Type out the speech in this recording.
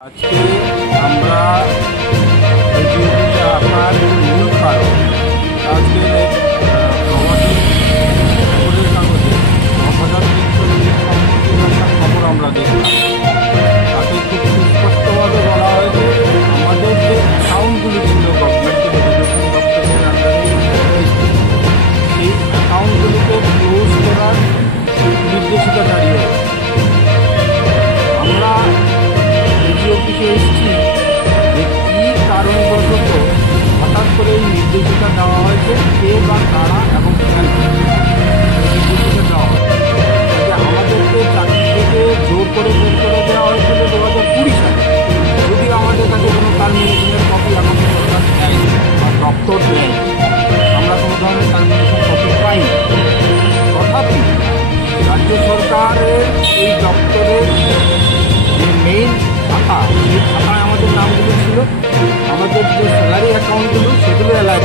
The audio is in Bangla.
আজকে আমরা এজিওতে আসার মূল কারণ আজকে প্রবাসী খবরের কাগজে 10,330 সম্পত্তির একটা খবর আমরা দেখলাম। তাতে খুব সুস্পষ্টভাবে বলা হয়েছে আমাদের যে অ্যাকাউন্টগুলি ছিল গভর্নমেন্টের এডুকেশন দপ্তরের আন্ডারে সেই অ্যাকাউন্টগুলিকে ক্লোজ করার নির্দেশিকা জারি হয়েছে। আমরা অফিসে এসেছি যে কী কারণবশত হঠাৎ করে এই নির্দেশিকা দেওয়া হয়েছে, কে বা কারা এবং কেন নির্দেশিকা দেওয়া হয়েছে। আমাদেরকে চাকরি থেকে জোর করে বের করে দেওয়া হয়েছিল 2020 সালে। যদিও আমাদের কাছে কোনো টার্মিনেশনের কপি এখন সরকার দেয় বা দপ্তর দেয়, আমরা কোনো ধরনের টার্মিনেশন কপি পাইনি। তথাপি রাজ্য সরকারের এই দপ্তরের যে মেইন খাতা, সেই খাতায় আমাদের নামগুলো ছিল, আমাদের যে স্যালারি অ্যাকাউন্টগুলো সেগুলো অ্যালাইভ